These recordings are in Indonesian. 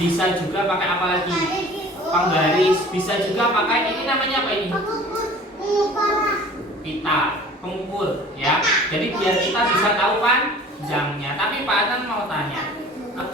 bisa juga pakai apa lagi? Penggaris, bisa juga pakai ini namanya apa ini? Pita, pengukur ya. Jadi biar kita bisa tahu panjangnya. Tapi Pak Adnan mau tanya,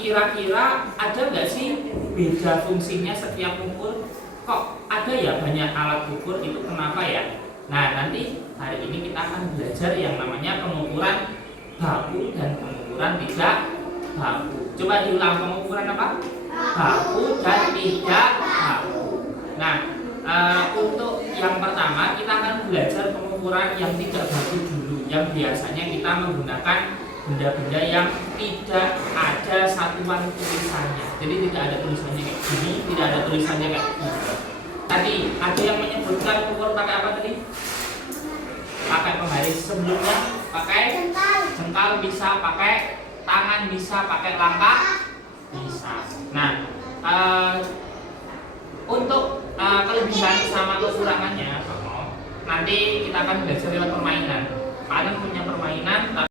kira-kira ada nggak sih beda fungsinya setiap ukur? Kok ada ya banyak alat ukur itu, kenapa ya? Nah, nanti hari ini kita akan belajar yang namanya pengukuran baku dan pengukuran tidak baku. Coba diulang, pengukuran apa? Baku dan tidak baku. Nah, untuk yang pertama kita akan belajar pengukuran yang tidak baku dulu, yang biasanya kita menggunakan benda-benda yang tidak ada satuan tulisannya. Jadi tidak ada tulisannya kayak gini, tidak ada tulisannya kayak gini. Tadi ada yang menyebutkan ukur pakai apa tadi? Pakai penggaris. Sebelumnya pakai jengkal, bisa pakai tangan, bisa pakai langkah, bisa. Nah, untuk kelebihan sama kekurangannya nanti kita akan belajar lewat permainan. Kalian punya permainan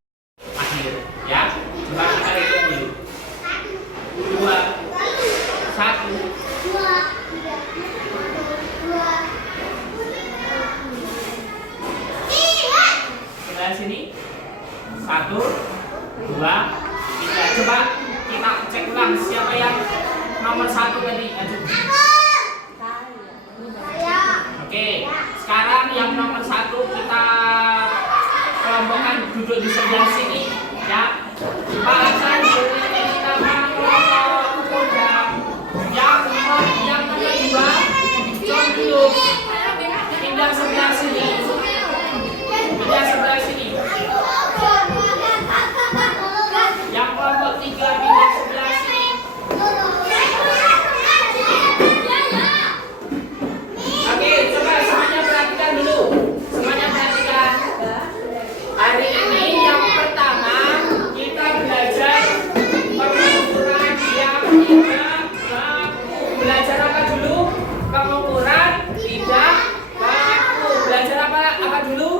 akhir ya. Coba kita lihat dulu. 2 1 sebelah sini 1 2 3. Coba kita cek ulang siapa yang nomor 1 tadi. Oke, sekarang yang nomor 1 kita kelompokkan duduk di sebelah sini ya. Pak akan beri nama kelompok kuda. Yang nomor 2 John dulu pindah sebelah sini. Pindah sebelah sini. Yang kelompok 3 pindah sebelah sini. Oke, coba semuanya perhatikan dulu. Semuanya perhatikan. Hari ini yang pertama kita belajar pengukuran yang tidak baku. Belajar apa dulu? Pengukuran tidak baku. Belajar apa dulu?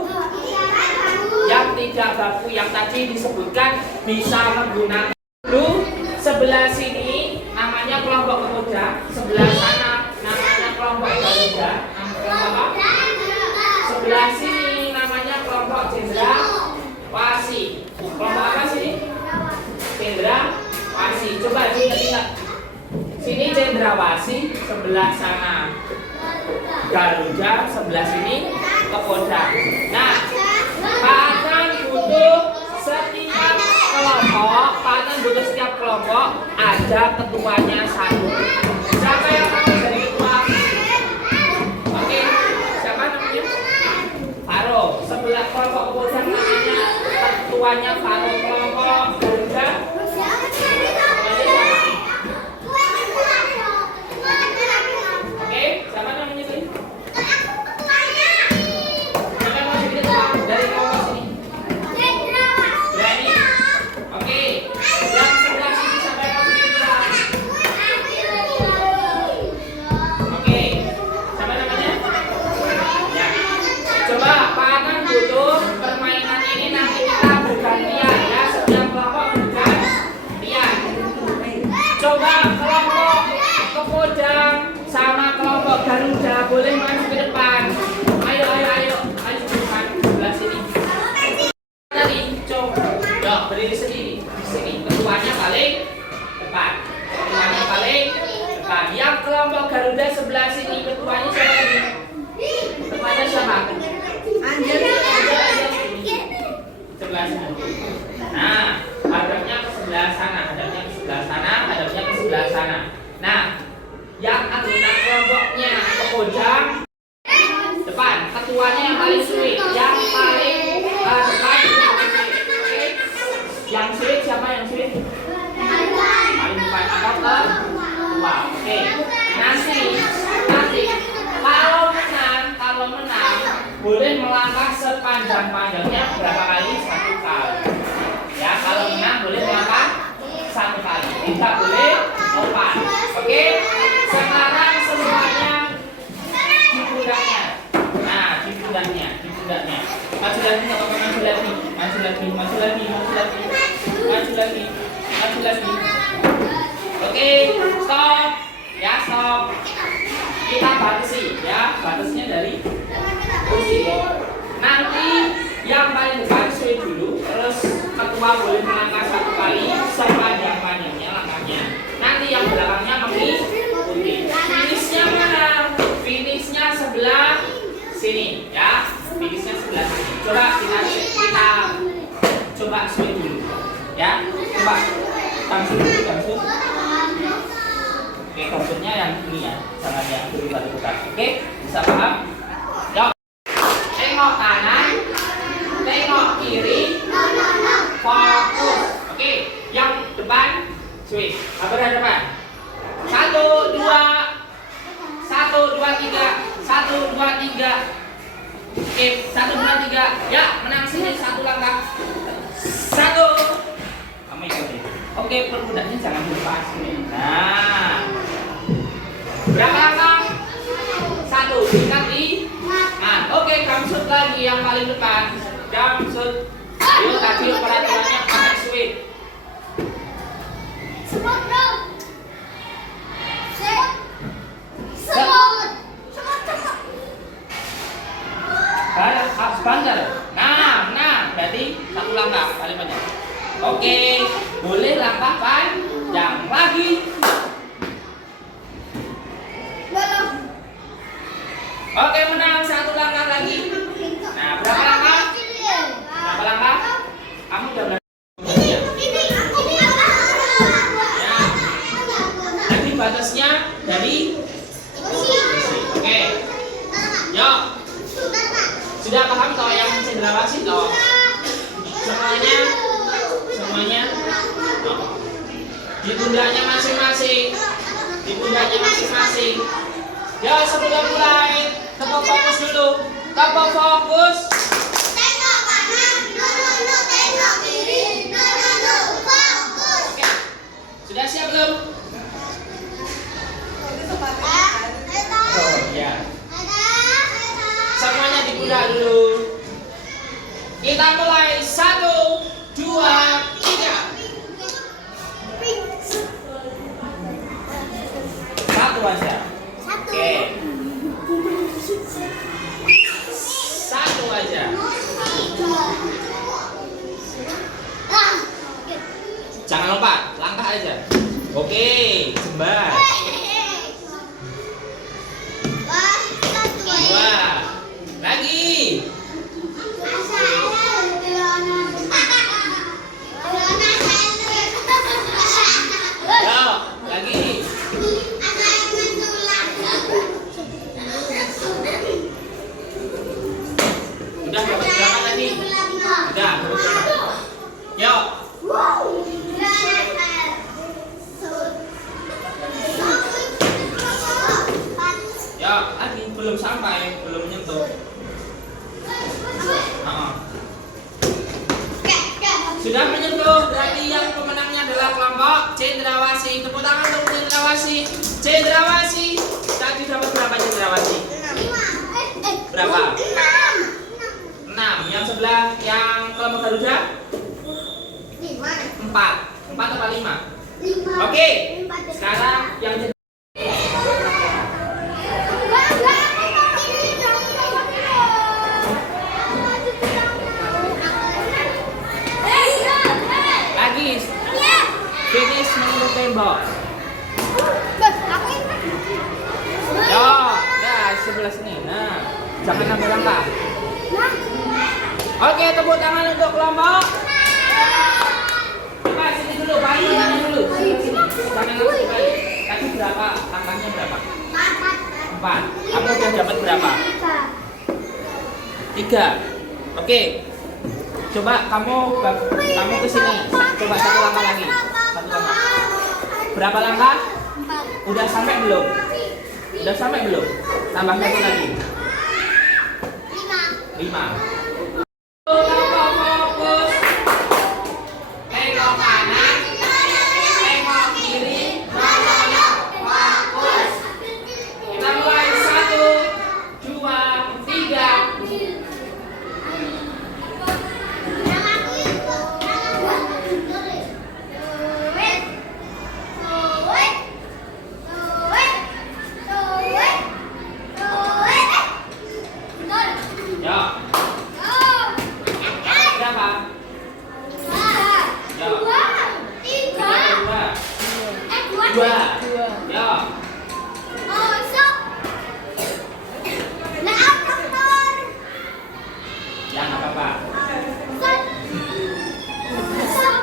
Yang tidak baku, yang tadi disebutkan bisa menggunakan dulu. Sebelah sini namanya kelompok pemuda, sebelah sana namanya kelompok garuda, kelompok apa? Sebelah sini namanya kelompok cendrawasih. Kelompok apa sini? Cendrawasih. Coba diingat-ingat. Sini cendrawasih, sebelah sana garuda, sebelah sini pemuda. Nah, Pak Adnan butuh setiap kelompok, Pak Adnan butuh setiap kelompok ada ketuanya 1. Siapa yang mau jadi ketua? Oke, siapa namanya? Faro. Sebelah kelompok pemuda namanya ketuanya Faro. Kelompok garuda oke, siapa namanya tadi? Siapa yang mau jadi ketua dari kelompok sini? Berani? Oke, yang sebelah sini siapa yang mau jadi ketua? Oke, siapa namanya? Ya. Coba Pak Adnan butuh permainan ini nanti kita bergantian ya, setiap kelompok bergantian. Coba kelompok pemuda sama kelompok garuda boleh maju ke depan. Ayo ke depan sebelah sini. Tadi coba berdiri sendiri di sini. Ketuanya paling depan. Ketuanya paling depan. Yang kelompok garuda sebelah sini ketuanya siapa lagi? Ketuanya siapa? Angel. Sebelah sana. Nah, hadapnya ke sebelah sana, hadapnya ke sebelah sana, hadapnya ke sebelah sana. Nah, yang anggota kelompoknya pemuda depan, ketuanya yang paling sulit, yang paling depan. Oke, yang sulit siapa yang sulit? Paling depan atau ketua. Oke, nanti kalau menang boleh melangkah sepanjang-panjangnya berapa kali? 1 kali. Ya, kalau menang boleh melangkah 1 kali, tidak boleh lompat. Oke, sekarang semuanya di pundaknya. Nah, di pundaknya. Maju lagi, nggak apa-apa, maju lagi. Oke, stop. batasi ya, batasnya dari kursi. Nanti yang paling depan swing dulu, terus ketua boleh melangkah 1 kali sepanjang-panjangnya langkahnya. Nanti yang belakangnya mengikuti. Finishnya mana? Finishnya sebelah sini ya. Finishnya sebelah sini. Coba kita coba swing dulu ya. Coba langsung dulu langsung. Oke, maksudnya yang ini ya, jangan yang berputar-putar. Oke, bisa paham? Yuk, tengok kanan, tengok kiri, fokus. Oke, yang depan, swing. Berhadapan. 1, 2, 3. 1, 2, 3. Oke, 1, 2, 3. Ya, menang sini 1 langkah. 1. Kamu ikutin. Oke, permudahnya jangan lupa sini. Nah, berapa langkah? 1, tingkat di. Nah, oke, gamsut lagi yang paling depan. Gamsut. Yuk, tadi peraturannya pakai swing. Sebentar. Nah, berarti 1 langkah paling banyak. Oke, boleh langkah panjang lagi. Oke, menang 1 langkah lagi. Nah, berapa langkah? Berapa langkah? Kamu udah berapa? Jadi batasnya dari oke. Yuk. Sudah paham toh yang cendrawasih toh? Semuanya di pundaknya masing-masing. Ya, sebelum mulai tepuk fokus dulu. Tepuk fokus. Tengok kanan, tengok kiri, fokus. Oke. Sudah siap belum? Oh ya. Semuanya di pundak dulu. Kita mulai 1, 2, 3. 1 aja. Oke. 1 aja. Jangan lompat, langkah aja. Oke, jembar. 2. Lagi. Yo, lagi. Udah dapat berapa tadi? Udah dapat berapa? Yo. Ya, lagi belum sampai, belum nyentuh. Sudah menyentuh, berarti yang pemenangnya adalah kelompok Cendrawasih. Tepuk tangan untuk Cendrawasih. Cendrawasih, tadi dapat berapa Cendrawasih? Berapa? 6. Yang sebelah, yang kelompok Garuda? 4. 4 apa 5? Oke, sekarang yang finish menurut tembok. Yo, nah sebelah sini. Nah, jangan ambil langkah. Oke, tepuk tangan untuk kelompok. Coba sini dulu, balik dulu. Jangan langsung balik. Tadi berapa? Langkahnya berapa? 4. Kamu udah dapat berapa? 3. Oke. Coba kamu ke sini. Coba 1 langkah lagi. 1 langkah. Berapa langkah? 4. Udah sampai belum? Udah sampai belum? Tambah 1 lagi. 5. Fokus. Tengok kanan. Tengok kiri. Fokus. Kita mulai 1, 2, 3. 2. Yo. Oh, sok. Nah, dokter. Ya nggak apa-apa. Sok. Sok.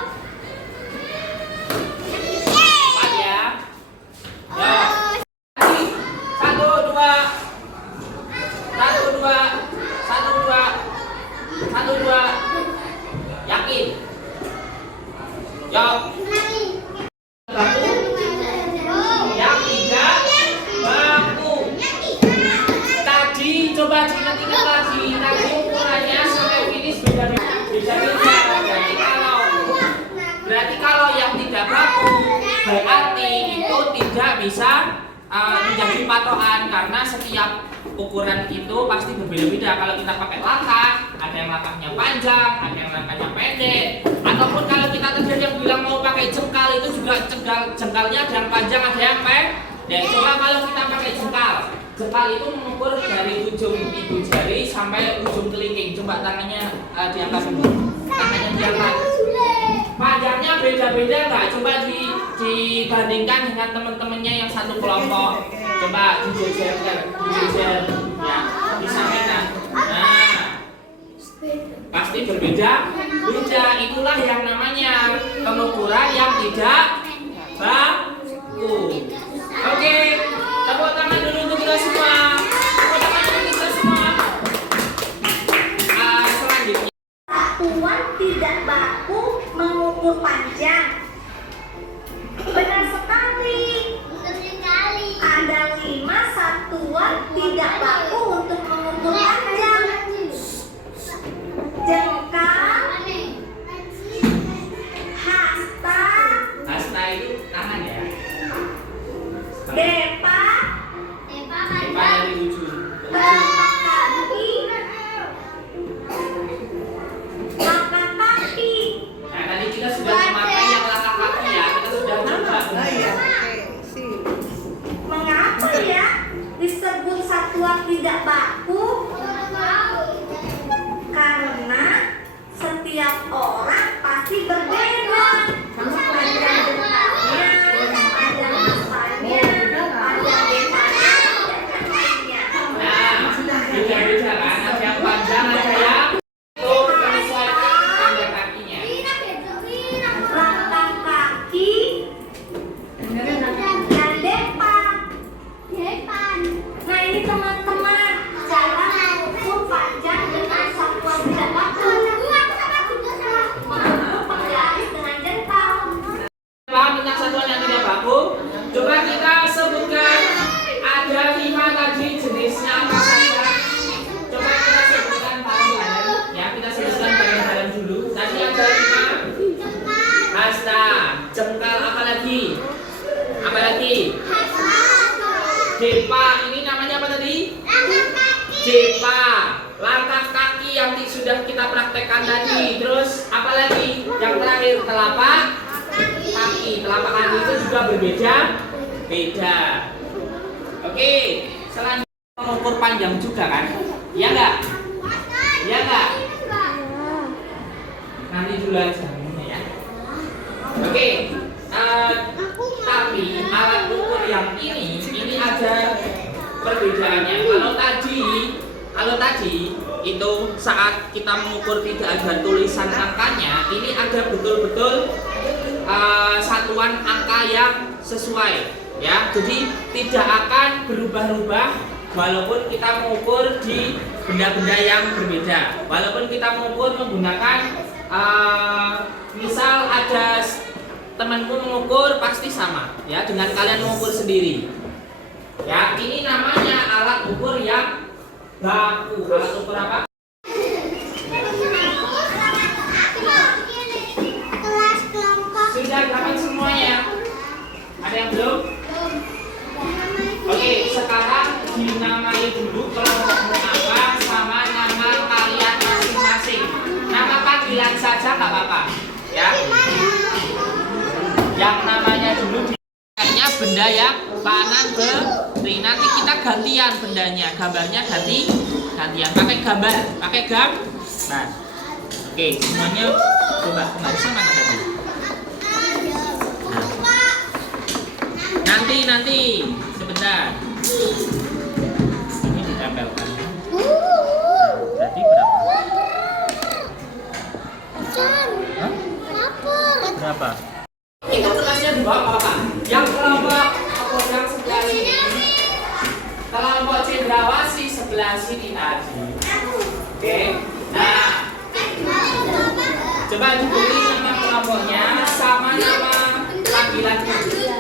4 ya. Yo. 1, 2. 1, 2. 1, 2. 1, 2. Yakin? Yo. Baku. Yang tidak baku. Tadi coba diingat-ingat lagi. Tadi ukurannya sampai finish beda-beda. Berarti kalau yang tidak baku berarti itu tidak bisa menjadi patokan karena setiap ukuran itu pasti berbeda-beda. Kalau kita pakai langkah, ada yang langkahnya panjang, ada yang langkahnya pendek. Ataupun kalau kita tadi yang bilang mau pakai jengkal itu juga jengkalnya ada yang panjang, ada yang pendek. Coba kalau kita pakai jengkal itu mengukur dari ujung ibu jari sampai ujung kelingking. Coba tangannya diangkat dulu. Tangannya diangkat. Panjangnya beda-beda nggak? Coba dibandingkan dengan teman-temannya yang satu kelompok. Coba dijejer ya, disamakan. Nah, pasti berbeda. Itulah yang namanya pengukuran yang tidak baku. Oke, tepuk tangan dulu untuk kita semua. Tepuk tangan untuk kita semua. Selanjutnya. Satuan tidak baku mengukur panjang. Benar sekali. Ada 5 satuan tidak baku untuk mengukur panjang. Jengkal, hasta, Hasta itu tangan ya. depa, Depan dari ujung. telapak kaki, langkah kaki. Nah, tadi kita sudah memakai yang langkah kaki ya. Kita sudah coba. Mengapa ya disebut satuan tidak baku? Karena setiap orang pasti berbeda. Panjang jengkalnya, panjang hastanya, panjang depanya, dan yang lainnya. Nah, beda-beda kan. Ada yang panjang, ada yang itu menyesuaikan panjang kakinya. Langkah kaki dan depan. Nah ini teman-teman, cara mengukur panjang dengan satuan tidak baku. Mengukur penggaris dengan jengkal. Paham tentang satuan yang tidak baku? Coba kita sebutkan ada 5 tadi jenisnya apa saja. Coba kita sebutkan bareng-bareng. Ya, kita sebutkan bareng-bareng dulu. Tadi ada 5. Hasta, jengkal, apa lagi? Apa lagi? Depa, ini namanya apa tadi? Depa, langkah kaki yang sudah kita praktekkan tadi. Terus apa lagi? Yang terakhir telapak kaki. Telapak kaki itu juga berbeda-beda. Oke, selanjutnya mengukur panjang juga kan? Iya nggak? Iya nggak? Nanti dulu aja ya. Oke, tapi alat ukur yang ini ada perbedaannya. Kalau tadi itu saat kita mengukur tidak ada tulisan angkanya, ini ada betul-betul satuan angka yang sesuai ya. Jadi tidak akan berubah-ubah walaupun kita mengukur di benda-benda yang berbeda. Walaupun kita mengukur menggunakan misal ada temanku mengukur pasti sama ya dengan kalian mengukur sendiri. Ya, ini namanya alat ukur yang baku. Alat ukur apa? Sudah dapat semuanya? Ada yang belum? Oke, sekarang dinamai dulu kelompokmu apa sama nama kalian masing-masing. Nama panggilan saja nggak apa-apa, ya. Yang namanya dulu kayaknya benda yang kanan kiri. Nanti kita gantian bendanya, gambarnya gantian. Pakai gambar, pakai gam. Nah, oke, semuanya coba kembali sama tadi. nanti sebentar. Ini ditempelkan. Berarti berapa? Hah? Berapa? Itu kertasnya di bawah apa? Yang kelompok yang sebelah sini. Kelompok cendrawasih sebelah sini tadi. Oke. Nah, coba diberi nama kelompoknya sama nama panggilan kerja.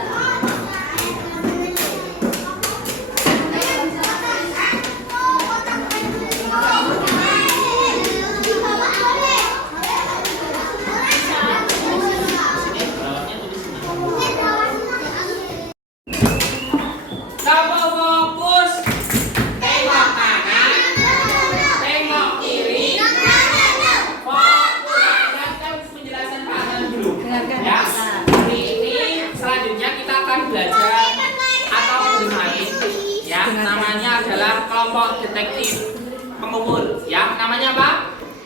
Namanya adalah kelompok detektif pengukur. Ya, namanya apa?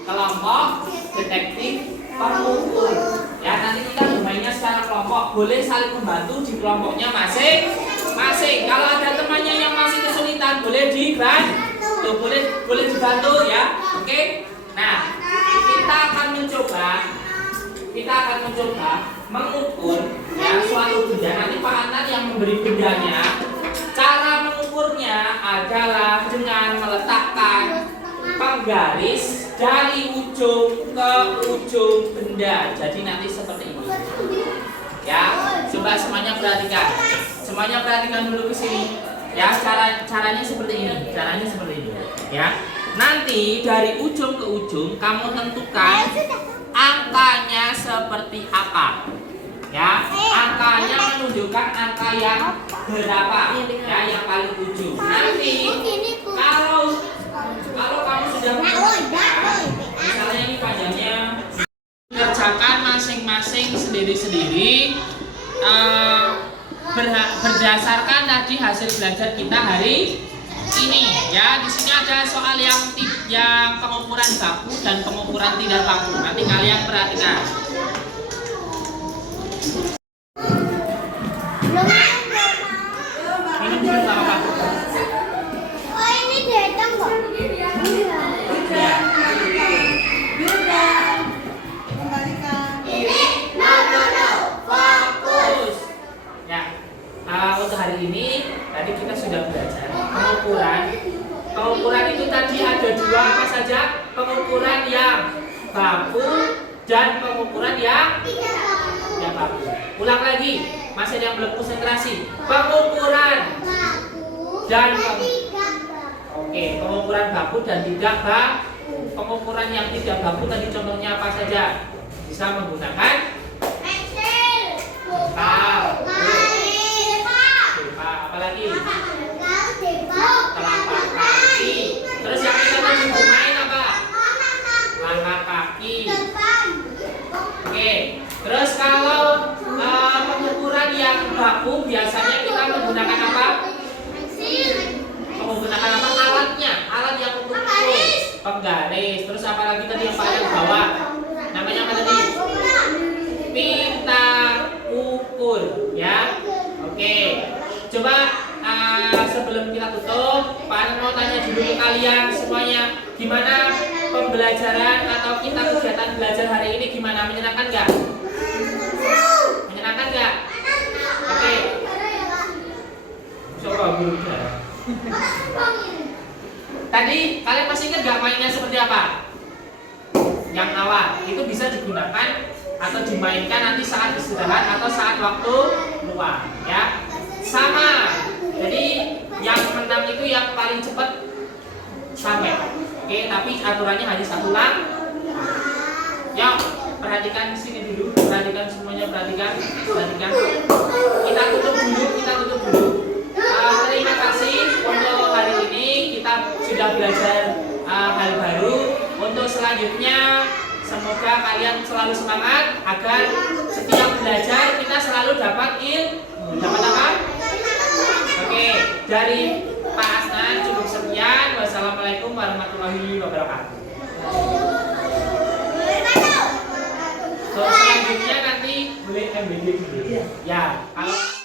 Kelompok detektif pengukur. Ya, nanti kita bermainnya secara kelompok. Boleh saling membantu di kelompoknya masing-masing. Kalau ada temannya yang masih kesulitan, boleh dibantu. Boleh dibantu ya. Oke. Nah, kita akan mencoba mengukur ya suatu benda. Nanti Pak Adnan yang memberi bendanya. Cara mengukurnya adalah dengan meletakkan penggaris dari ujung ke ujung benda. Jadi nanti seperti ini. Ya, coba semuanya perhatikan. Semuanya perhatikan dulu ke sini. Ya, caranya seperti ini. Caranya seperti ini. Ya. Nanti dari ujung ke ujung kamu tentukan angkanya seperti apa. Ya, angkanya menunjukkan angka yang berapa, ya, yang paling ujung. Nanti kalau kamu sudah menentukan, misalnya ini panjangnya, kerjakan masing-masing sendiri-sendiri berdasarkan tadi hasil belajar kita hari ini. Ya, di sini ada soal yang pengukuran baku dan pengukuran tidak baku. Nanti kalian perhatikan. Minum dulu nggak apa-apa. Oh, ini datang kok. Fokus. Ya, untuk hari ini tadi kita sudah belajar pengukuran. Pengukuran itu tadi ada dua apa saja? Pengukuran yang baku dan pengukuran yang baku. Ulang lagi, masih ada yang belum konsentrasi. Pengukuran dan oke, pengukuran baku dan tidak baku. Pengukuran yang tidak baku tadi contohnya apa saja? Bisa menggunakan apalagi telapak kaki. Terus yang kita tadi bermain apa? Langkah kaki. Oke. Terus kalau pengukuran yang baku biasanya kita menggunakan apa? Menggunakan apa? Alat yang untuk ukur. Penggaris. Terus apalagi tadi yang paling bawah? Namanya apa tadi? Pita ukur, ya. Oke. Coba sebelum kita tutup, Pak Anan mau tanya dulu ke kalian semuanya, gimana pembelajaran atau kita kegiatan belajar hari ini gimana? Menyenangkan nggak? Menyenangkan nggak? Oke. Coba guru. Tadi kalian masih ingat nggak mainnya seperti apa? Yang awal itu bisa digunakan atau dimainkan nanti saat istirahat atau saat waktu luang, ya. Sama. Jadi yang menang itu yang paling cepat sampai. Oke, tapi aturannya hanya satu lang. Ya, perhatikan di sini dulu. Perhatikan semuanya, perhatikan. Kita tutup dulu. Terima kasih untuk hari ini kita sudah belajar hal baru. Untuk selanjutnya semoga kalian selalu semangat agar setiap belajar kita selalu dapat ilmu. Dapat apa? Oke, dari Pak Asnan cukup sekian. Wassalamualaikum warahmatullahi wabarakatuh. Selanjutnya nanti boleh MBD dulu. Ya, kalau